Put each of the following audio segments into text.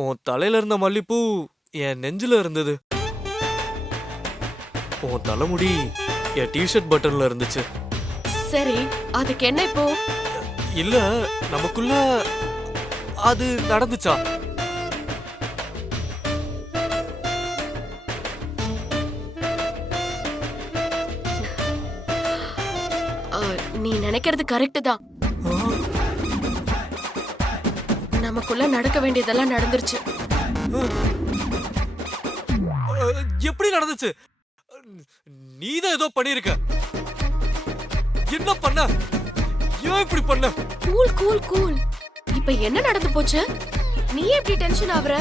உன் தலையில இருந்த மல்லிப்பூ என் நெஞ்சில இருந்தது. உன் தலைமுடி என் டிஷர்ட் பட்டன்ல இருந்துச்சு. சரி, அதுக்கு என்ன இப்போ? இல்ல, நமக்குள்ள அது நடந்துச்சா? நீ நினைக்கிறது கரெக்ட் தான். நமக்குள்ள நடக்க வேண்டியதெல்லாம் நடந்துருச்சு. எப்படி நடந்துச்சு? நீதான் ஏதோ பண்ணிருக்க. என்ன பண்ண? ஏன் இப்படி பண்ண? Cool cool cool. இப்ப என்ன நடந்து போச்சு? நீ எப்படி டென்ஷன் ஆவற?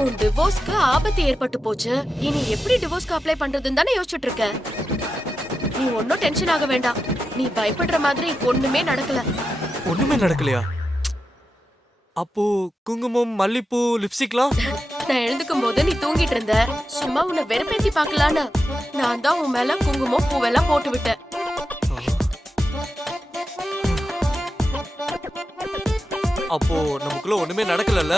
உன் டிவோர்ஸ்க்கு ஆபத்து ஏற்பட்டு போச்சு. இனி எப்படி டிவோர்ஸ்க்கு அப்ளை பண்றதுன்னு தானே யோசிச்சுட்டு இருக்க. நீ ஒன்னும் டென்ஷன் ஆக வேண்டாம். நீ பயப்படுற மாதிரி ஒண்ணுமே நடக்கல. ஒண்ணுமே நடக்கலையா? அப்போ குங்குமம், மல்லிப்பூ, லிப்ஸ்டிக்லாம்? நான் எழுந்துக்கும் போது நீ தூங்கிட்டு இருந்த. சும்மா உன்னை வெறுப்பேத்தி பாக்கலான்னு நான் தான் உன் மேல குங்குமம் பூவெல்லாம் போட்டு விட்டேன். அப்போ நமக்குள்ள ஒண்ணுமே நடக்கலல்ல?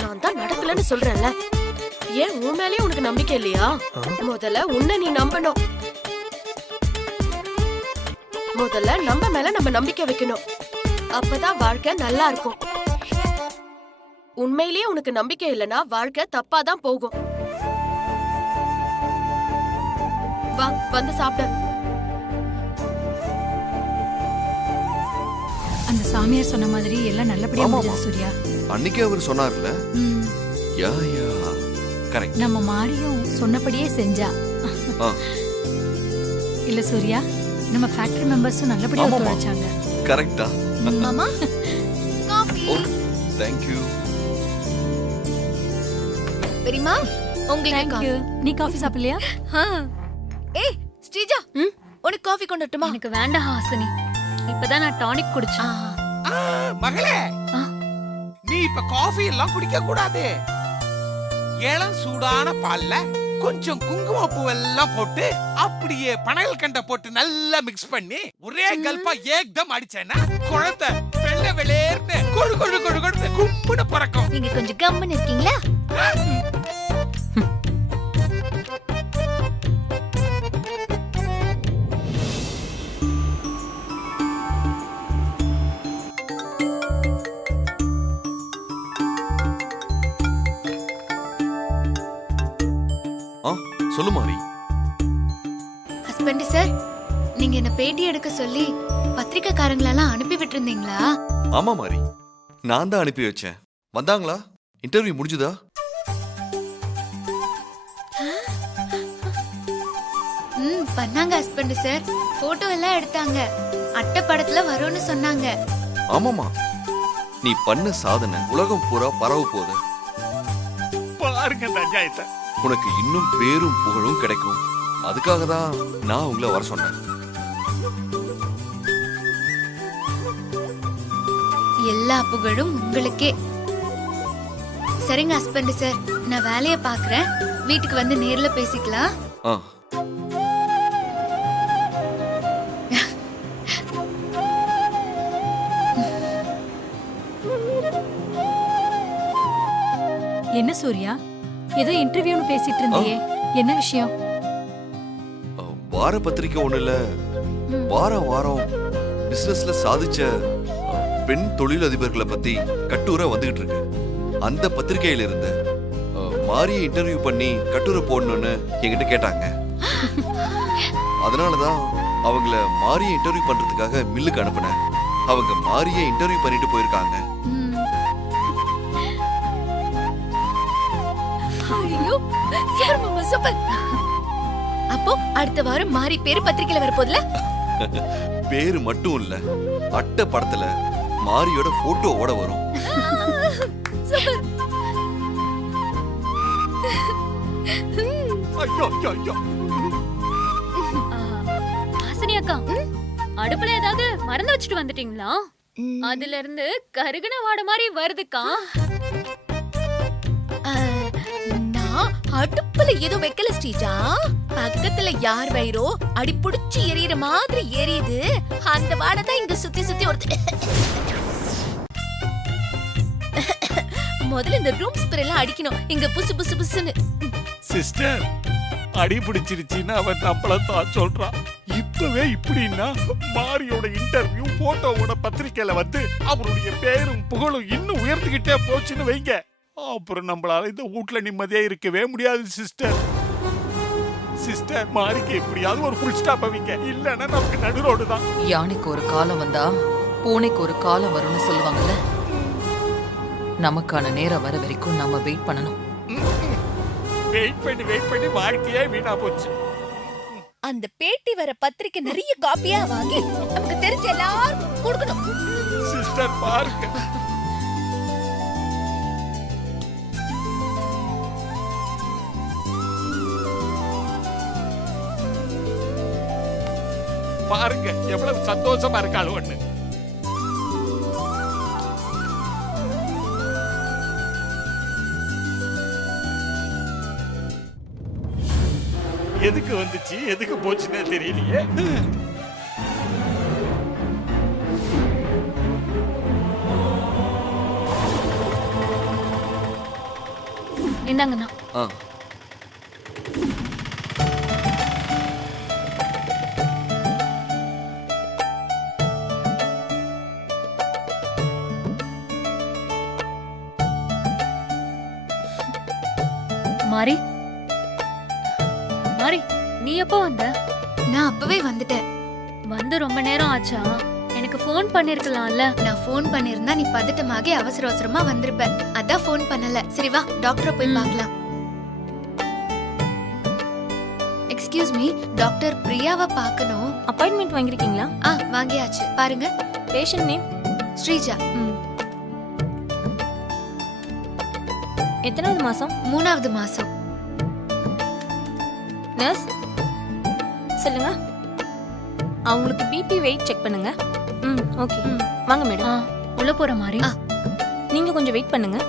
நான் தான் நடக்கலன்னு சொல்றேன்ல. ஏன் உன் மேலயே உனக்கு நம்பிக்கை இல்லையா? முதல்ல உன்னை நீ நம்பணும். முதல்ல நம்ம மேல நம்ம நம்பிக்கை வைக்கணும். அப்பதான் வாழ்க்கை நல்லா இருக்கும். உண்மையிலேயே உனக்கு நம்பிக்கை இல்லனா வாழ்க்கை தப்பாதான் போகும். வா, வந்து சாப்பிடு. அந்த சாமியார் சொன்ன மாதிரி எல்லாம் நல்லபடியா முடிஞ்சது சூர்யா. அன்னைக்கு அவர் சொன்னார்ல. யா யா கரெக்ட். நம்ம மாரியும் சொன்னபடியே செஞ்சா. இல்ல சூர்யா, நம்ம ஃபேக்டரி மெம்பர்ஸும் நல்லபடியா ஒத்துழைச்சாங்க. கரெக்ட்டா? மாமா காபி. Thank you. பெரியம்மா, உங்களுக்கு காபி. நீ காபி சாப்பிடலையா? ஏய் ஸ்ரீஜா, உனக்கு காபி கொண்டு வரட்டுமா? எனக்கு வேண்டாம் ஹாசினி. இப்பதான் நான் டானிக் குடிச்சேன். மகளே, நீ இப்ப காஃபி எல்லாம் குடிக்க கூடாது. இளம் சூடான பால்ல கொஞ்சம் குங்குமப்பூ எல்லாம் போட்டு அப்படியே பனகல் கண்ட போட்டு நல்லா மிக்ஸ் பண்ணி ஒரே கல்பா ஏக்தம் அடிச்சேன்னா குழந்தை வெள்ளை வெளேர்னு கொழு கொழு கொழு கொழு கும்புன்னு பிறக்கும். நீங்க கொஞ்சம் கம்முன்னு இருக்கீங்களா? சொல்லு மாரி. ஹஸ்பண்ட் சார், நீங்க என்ன பேட்டி எடுக்க சொல்லி பத்திரிக்கைக்காரங்களெல்லாம் அனுப்பி விட்டுருந்தீங்களா? ஆமா மாரி, நான் தான் அனுப்பி வச்சேன். வந்தாங்களா? இன்டர்வியூ முடிஞ்சுதா? பண்ணாங்க ஹஸ்பண்ட் சார். போட்டோ எல்லாம் எடுத்தாங்க. அட்டை படத்துல வரும்னு சொன்னாங்க. ஆமாமா, நீ பண்ண சாதனை உலகம் பூரா பரவ போகுது. பாருங்க பஞ்சாயத்தை. உனக்கு இன்னும் பேரும் புகழும் கிடைக்கும். அதுக்காக தான் நான் உங்களை வர சொன்னேன். எல்லா புகழும் உங்களுக்கே. சரிங்க ஹஸ்பண்ட் சார், நான் வேலைய பாக்குறேன். வீட்டுக்கு வந்து நேர்ல பேசிக்கலாம். என்ன சூர்யா, ஏதோ இன்டர்வியூன்னு பேசிட்டு இருந்தியே, என்ன விஷயம்? வார பத்திரிக்கை ஒண்ணு இல்ல, வாரம் வாரம் பிசினஸ்ல சாதிச்ச பெண் தொழிலதிபர்களை பத்தி கட்டுரை வந்துகிட்டு இருக்கு. அந்த பத்திரிகையில இருந்த மாரியை இன்டர்வியூ பண்ணி கட்டுரை போடணும்னு என்கிட்ட கேட்டாங்க. அதனாலதான் அவங்கள மாரியை இன்டர்வியூ பண்றதுக்காக மில்லுக்கு அனுப்புனேன். அவங்க மாரியை இன்டர்வியூ பண்ணிட்டு போயிருக்காங்க. அப்போ அடுத்த வாரம் மாறி பேரு பத்திரிக்கையில வரப்போதுல? பேரு மட்டும் இல்ல, அட்டை படத்துல மாரியோட போட்டோவோட வரும். ஹாசினி அக்கா, அடுப்புல ஏதாவது மறந்து வச்சுட்டு வந்துட்டீங்களா? அதுல இருந்து கருகுன வாட மாதிரி வருதுக்கா. அடுப்புல ஏதோ வைக்கல ஸ்ரீஜா. பக்கத்துல யார் வயிறோ அடிப்புடிச்சு எரியற மாதிரி எரியுது. அந்த வாடை தான் இங்க சுத்தி சுத்தி வருது. முதல்ல இந்த ரூம் ஸ்ப்ரே எல்லாம் அடிக்கணும் இங்க புசு புசு புசுன்னு. சிஸ்டர், அடி பிடிச்சிருச்சுன்னு அவன் நம்மள தான் சொல்றான். இப்பவே இப்படின்னா மாரியோட இன்டர்வியூ போட்டோவோட பத்திரிக்கையில வந்து அவருடைய பேரும் புகழும் இன்னும் உயர்ந்துகிட்டே போச்சுன்னு வைங்க. அப்புறம் நம்மளால இந்த வீட்ல நிம்மதியா இருக்கவே முடியாது சிஸ்டர். சிஸ்டர், மாரிக்கு எப்படியாவது ஒரு ஃபுல் ஸ்டாப் வைங்க, இல்லன்னா நமக்கு நடுரோடு தான். யானைக்கு ஒரு காலம் வந்தா பூனைக்கு ஒரு காலம் வரும்னு சொல்லுவாங்கல்ல. நமக்கான நேரம் வர வரைக்கும் நாம வெயிட் பண்ணணும். வெயிட் பண்ணி வாழ்க்கையே வீணா போச்சு. அந்த பேட்டி வர பத்திரிக்கை நிறைய காப்பியா வாங்கி நமக்கு தெரிஞ்ச எல்லாருக்கும் கொடுக்கணும். சிஸ்டர் பாருங்க, பாருங்க எவ்வளவு சந்தோஷமா இருக்காள் ஒண்ணு. எதுக்கு வந்துச்சு எதுக்கு போச்சுன்னே தெரியலையே. இந்தாங்கண்ணா. ஆ மாரி மாரி, நீ எப்போ வந்த? நான் அப்பவே வந்துட்டேன். வந்து ரொம்ப நேரம் ஆச்சா? எனக்கு ஃபோன் பண்ணிருக்கலாம்ல. நான் ஃபோன் பண்ணிருந்தா நீ பதட்டமாகி அவசர அவசரமா வந்திருப்ப. அதான் ஃபோன் பண்ணல. சரி வா, டாக்டரை போய் பார்க்கலாம். எக்ஸ்கியூஸ் மீ, டாக்டர் பிரியாவை பார்க்கணும். அப்பாயின்மெண்ட் வாங்கிருக்கீங்களா? வாங்கியாச்சு. பாருங்க. Patient name Sreeja. எத்தனாவது மாசம்? 3வது மாசம். நர்ஸ் சொல்லுங்க. அவங்களுக்கு பிபி வெயிட் செக் பண்ணுங்க. ஓகே. வாங்க மேடம். உள்ள போற மாதிரி. நீங்க கொஞ்சம் வெயிட் பண்ணுங்க.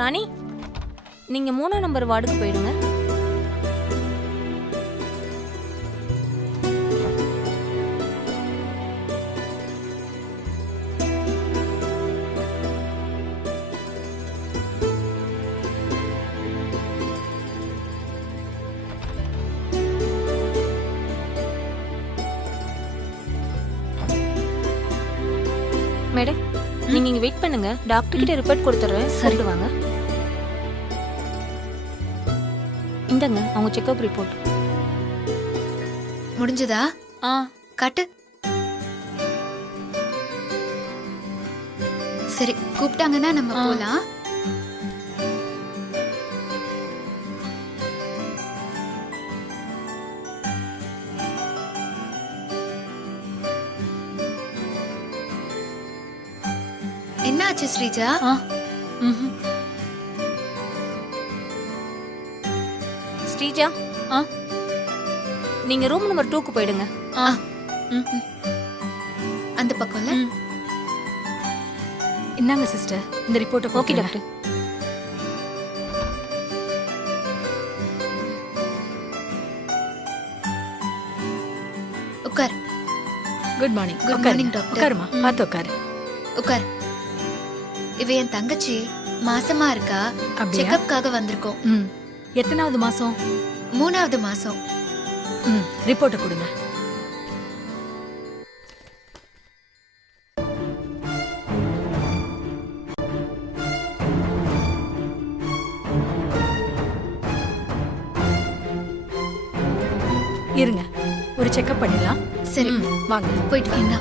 ராணி, நீங்க 3ஆம் நம்பர் வார்டுக்கு போயிடுங்க. மேடம், நீங்க இங்க வெயிட் பண்ணுங்க. டாக்டர் கிட்ட ரிப்போர்ட் கொடுத்துறேன். சொல்லிட்டு வாங்க. இந்தாங்க அவங்க செக்அப் ரிப்போர்ட். முடிஞ்சதா? காட்டு. சரி, கூப்பிட்டாங்கன்னா நம்ம போலாம். என்னாச்சு ஸ்ரீஜா? ஸ்ரீஜா, நீங்க ரூம் நம்பர் 2க்கு போயிடுங்க. அந்த பக்கம்ல. இந்தாங்க சிஸ்டர், இந்த ரிப்போர்ட்டை. Okay doctor. உட்கார். Good morning. Good morning doctor. உட்காருமா, பார்த்து உட்காரு. உட்கார். இவ என் தங்கச்சி, மாசமா இருக்கா. அப்படியா? செக்கப்காக வந்திருக்கோம். எத்தனாவது மாசம்? 3வது மாசம். ரிப்போர்ட்டை கொடுங்க. இருங்க, ஒரு செக்அப் பண்ணிடலாம். சரி, வாங்க. போயிட்டு வாங்க.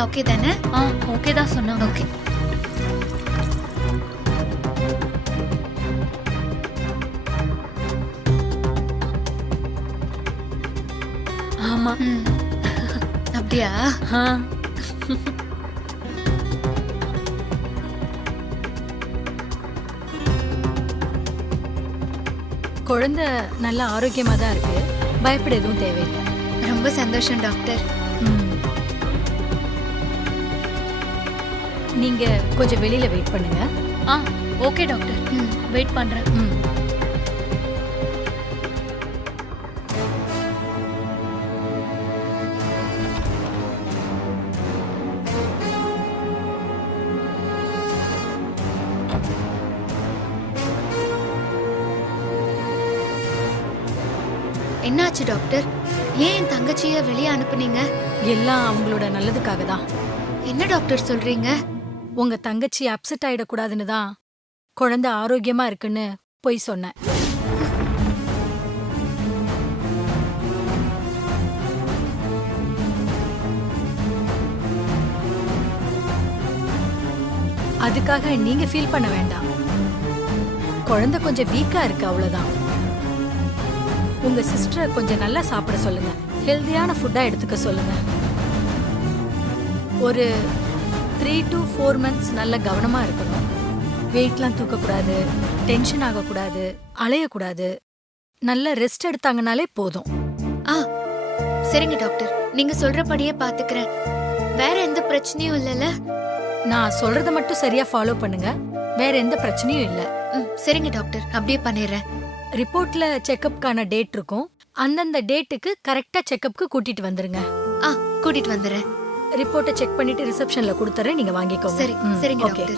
எல்லாம் ஓகே தானே? ஓகே தான் சொன்னாங்க. ஓகே. ஆமா. அப்படியா? ஆ. குழந்தை நல்ல ஆரோக்கியமா தான் இருக்கு, பயப்பட எதுவும் தேவையில்லை. ரொம்ப சந்தோஷம் டாக்டர். நீங்க கொஞ்சம் வெளியில வெயிட் பண்ணுங்க. ஓகே டாக்டர், வெயிட் பண்றேன். என்னாச்சு டாக்டர்? ஏன் என் தங்கச்சிய வெளியே அனுப்புனீங்க? எல்லாம் அவங்களோட நல்லதுக்காக தான். என்ன டாக்டர் சொல்றீங்க? உங்க தங்கச்சி அப்செட் ஆயிடக்கூடாதுன்னு தான் குழந்தை ஆரோக்கியமா இருக்குன்னு பொய் சொன்னேன். அதுக்காக நீங்க ஃபீல் பண்ண வேண்டாம். குழந்தை கொஞ்சம் வீக்கா இருக்கு, அவ்வளவுதான். உங்க சிஸ்டரை கொஞ்சம் நல்லா சாப்பிட சொல்லுங்க, ஹெல்தியான ஃபுட்டா எடுத்துக்க சொல்லுங்க. ஒரு 3 to 4 months நல்ல கவனமா இருக்கணும். வெயிட்லாம் தூக்கக்கூடாது, டென்ஷன் ஆகக்கூடாது, அலையக்கூடாது. நல்ல ரெஸ்ட் எடுத்தாங்கனாலே போதும். சரிங்க டாக்டர், நீங்க சொல்றபடியே பாத்துக்கிறேன். வேற எந்த பிரச்சனையும் இல்லைல்ல? நான் சொல்றத மட்டும் சரியா ஃபாலோ பண்ணுங்க, வேற எந்த பிரச்சனையும் இல்ல. சரிங்க டாக்டர், அப்படியே பண்ணிடுறேன். ரிப்போர்ட்ல செக்கப்கான டேட் இருக்கும், அந்தந்த டேட்டுக்கு கரெக்டா செக்கப்க்கு கூட்டிட்டு வந்துருங்க. கூட்டிட்டு வந்துடுறேன். ரிப்போர்ட்டை செக் பண்ணிட்டு ரிசப்ஷன்ல கொடுத்துறேன், நீங்க வாங்கிக்கோங்க. சரி, சரிங்க டாக்டர்.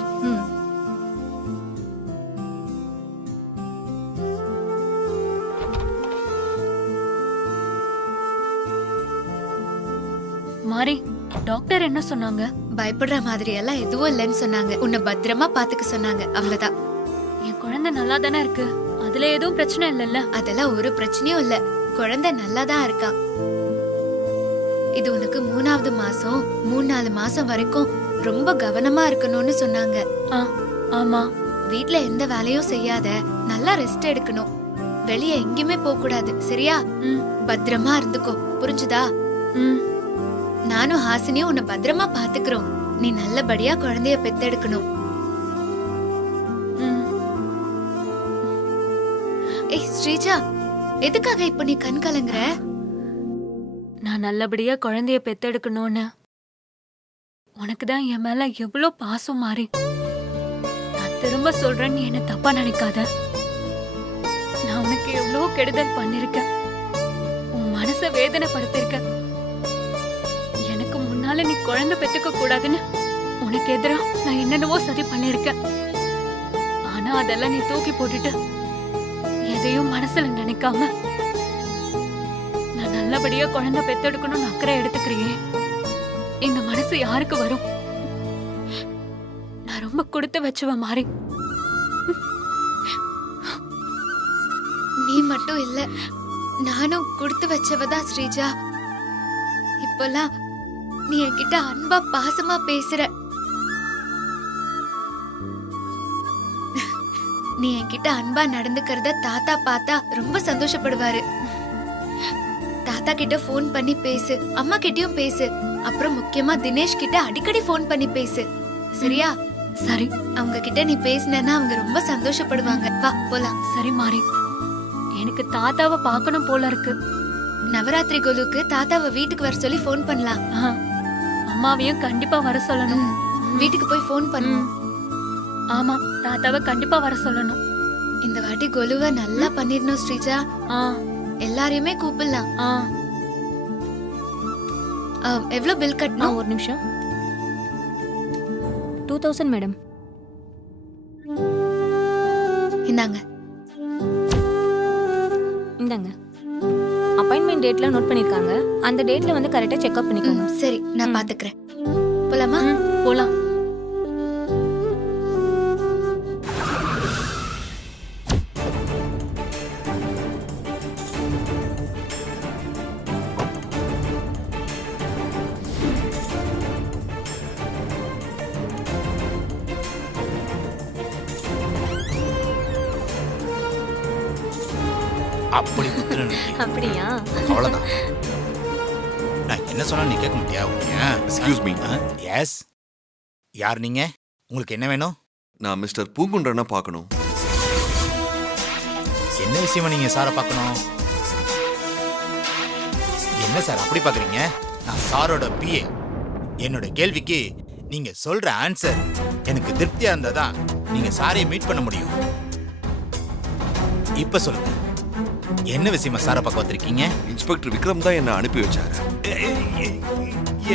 மாரி, டாக்டர் என்ன சொன்னாங்க? பயப்படுற மாதிரி எல்லாம் எதுவும் இல்லைன்னு சொன்னாங்க. உன்னை பத்திரமா பாத்துக்க சொன்னாங்க, அவ்வளவுதான். என் குழந்தை நல்லா தானே இருக்கு, அதுல எதுவும் பிரச்சனை இல்லைல்ல? அதெல்லாம் ஒரு பிரச்சனையும் இல்ல, குழந்தை நல்லா தான் இருக்கா. இது உனக்கு 3வது மாசம். 3-4 மாசம் வரைக்கும் ரொம்ப கவனமா இருக்கணும்னு சொன்னாங்க. ஆமா. வீட்ல எந்த வேலையும் செய்யாத, நல்லா ரெஸ்ட் எடுக்கணும். வெளியே எங்கேயுமே போக கூடாது, சரியா? பத்திரமா இருந்துக்கோ, புரிஞ்சுதா? நானும் ஹாசினியும் உன்னை பத்திரமா பாத்துக்கிறோம். நீ நல்லபடியா குழந்தைய பெத்தெடுக்கணும். ஏய் ஸ்ரீஜா, எதுக்காக இப்ப நீ கண் கலங்குற? நான் நல்லபடியா குழந்தைய பெத்தெடுக்கணும்னு உனக்கு தான் என் மேல எவ்வளோ பாசம் மாறி. நான் திரும்ப சொல்றேன், நீ என்ன தப்பா நினைக்காத. நான் உனக்கு எவ்வளோ கெடுதல் பண்ணிருக்கேன், உன் மனச வேதனைப்படுத்திருக்க. எனக்கு முன்னால நீ குழந்தை பெத்துக்க கூடாதுன்னு உனக்கு எதிரா நான் என்னென்னவோ சதி பண்ணிருக்கேன். ஆனா அதெல்லாம் நீ தூக்கி போட்டுட்டு எதையும் மனசுல நினைக்காம நான் நல்லபடியா குழந்தை பெத்தெடுக்கணும்னு அக்கறை எடுத்துக்கிறியே, இந்த மனசு யாருக்கு வரும்? நான் ரொம்ப கொடுத்து வச்சுவ மாறி. நீ மட்டும் இல்ல, நானும் கொடுத்து வச்சவதா ஸ்ரீஜா. இப்பெல்லாம் நீ என்கிட்ட அன்பா பாசமா பேசுற. நீ என்கிட்ட அன்பா நடந்துக்கிறத தாத்தா பார்த்தா ரொம்ப சந்தோஷப்படுவாரு. தாத்தா கிட்ட போன் பண்ணி பேசு, அம்மா கிட்டயும் பேசு, அப்புறம் முக்கியமா தினேஷ் கிட்ட அடிக்கடி போன் பண்ணி பேசு, சரியா? சரி. அவங்க கிட்ட நீ பேசினா அவங்க ரொம்ப சந்தோஷப்படுவாங்க. வா போலாம். சரி மாறி, எனக்கு தாத்தாவை பார்க்கணும் போல இருக்கு. நவராத்திரி கோலுக்கு தாத்தாவை வீட்டுக்கு வர சொல்லி போன் பண்ணலாம். அம்மாவையும் கண்டிப்பா வர சொல்லணும். வீட்டுக்கு போய் போன் பண்ணுவோம். ஆமா, தாத்தாவை கண்டிப்பா வர சொல்லணும். இந்த வாட்டி கொலுவை நல்லா பண்ணிடணும் ஸ்ரீஜா. எல்லாரையுமே கூப்பிடலாம். எவ்வளவு பில் கட்டணும்? ஒரு நிமிஷம். 2000 மேடம். இந்தாங்க. இந்தாங்க. அப்பாயின்மெண்ட் டேட்லாம் நோட் பண்ணிருக்காங்க, அந்த டேட்ல வந்து கரெக்டா செக்அப் பண்ணிக்கோங்க. சரி, நான் பாத்துக்கிறேன். போலாமா? போலாம். அப்படி குத்துறேன். அப்படியா? அவ்வளவுதான். நான் என்ன சொன்னா நீ கேட்க மாட்டியா? Excuse me. எஸ். யார் நீங்க? உங்களுக்கு என்ன வேணும்? நான் மிஸ்டர் பூங்குன்றனை பார்க்கணும். என்ன விஷயமா நீங்க சாரை பார்க்கணும்? என்ன சார் அப்படி பாக்குறீங்க? நான் சாரோட பிஏ. என்னோட கேள்விக்கு நீங்க சொல்ற ஆன்சர் எனக்கு திருப்தியா இருந்தாதான் நீங்க சாரையை மீட் பண்ண முடியும். இப்ப சொல்லுங்க, என்ன விஷயமா சாரை பார்க்க வந்திருக்கீங்க? இன்ஸ்பெக்டர் விக்ரம் தான் என்ன அனுப்பி வச்சாரு.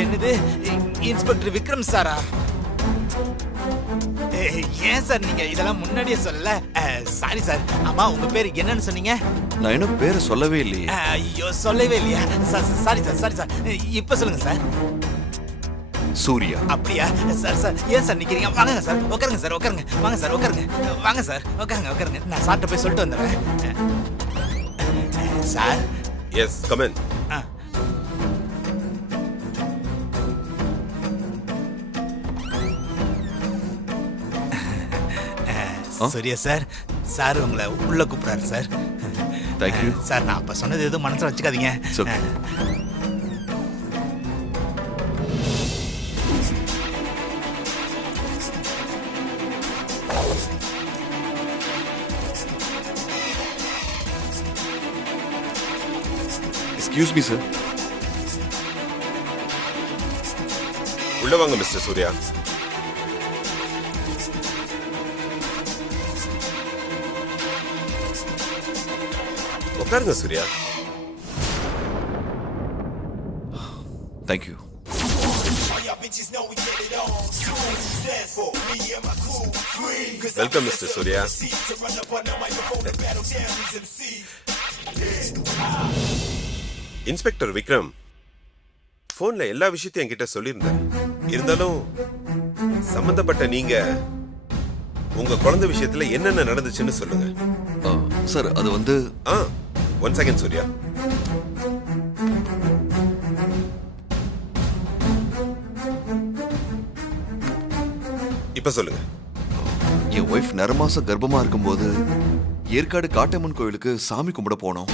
என்னது? இன்ஸ்பெக்டர் விக்ரம் சாரா? ஏன் சார் நீங்க இதெல்லாம் முன்னாடியே சொல்லல? Sorry sir. ஆமா, உங்க பேர் என்னன்னு சொன்னீங்க? நான் என்ன பேரை சொல்லவே இல்லையே. ஐயோ, சொல்லவே இல்லையா? Sorry sir, sorry sir. இப்ப சொல்லுங்க சார். சூர்யா. அப்படியா சார்? சார் ஏன் சார் நிக்கிறீங்க? வாங்க சார், உட்காருங்க சார், உட்காருங்க. வாங்க சார், உட்காருங்க. வாங்க சார், உட்காருங்க, உட்காருங்க. நான் சார்ட்ட போய் சொல்லிட்டு வந்துடுறேன். Sir. Yes, come in. Surya sir, sir உங்களை உள்ள கூப்பிடுறாரு சார். Thank you sir. நான் அப்ப சொன்னது எதுவும் மனசுல வச்சுக்காதீங்க. Excuse me sir. உள்ள வாங்க மிஸ்டர் சூர்யா. உட்காருங்க Surya. Thank you. Welcome mister Surya. Inspector Vikram போன்ல எல்லா விஷயத்தையும் என்கிட்ட சொல்லியிருந்தார். இருந்தாலும் சம்பந்தப்பட்ட நீங்க உங்க குழந்தை விஷயத்துல என்னென்ன நடந்துச்சுன்னு சொல்லுங்க. சார் அது வந்து ஒன் செகண்ட் சூர்யா. இப்ப சொல்லுங்க. என் ஒய்ஃப் நரமாசம் கர்ப்பமா இருக்கும்போது ஏற்காடு காட்டம்மன் கோயிலுக்கு சாமி கும்பிட போனோம்.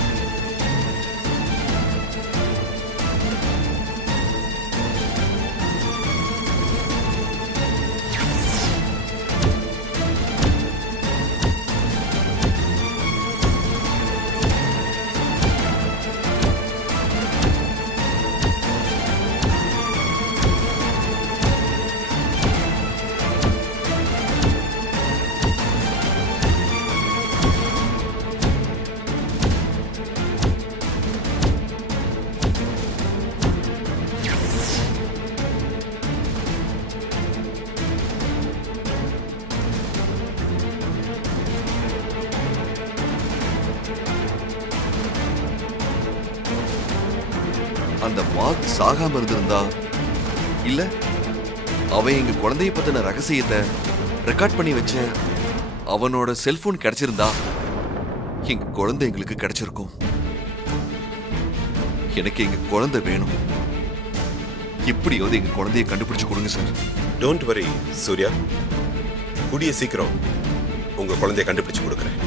அந்த மார்க் சாகாம இருந்திருந்தா, இல்ல அவன் எங்க குழந்தைய பத்தின ரகசியத்தை ரெக்கார்ட் பண்ணி வச்ச அவனோட செல்போன் கிடைச்சிருந்தா எங்க குழந்தை எங்களுக்கு கிடைச்சிருக்கும். எனக்கு எங்க குழந்தை வேணும். எப்படியாவது எங்க குழந்தைய கண்டுபிடிச்சு கொடுங்க சார். டோன்ட் வரி சூர்யா, கூடிய சீக்கிரம் உங்க குழந்தைய கண்டுபிடிச்சு கொடுக்குறேன்.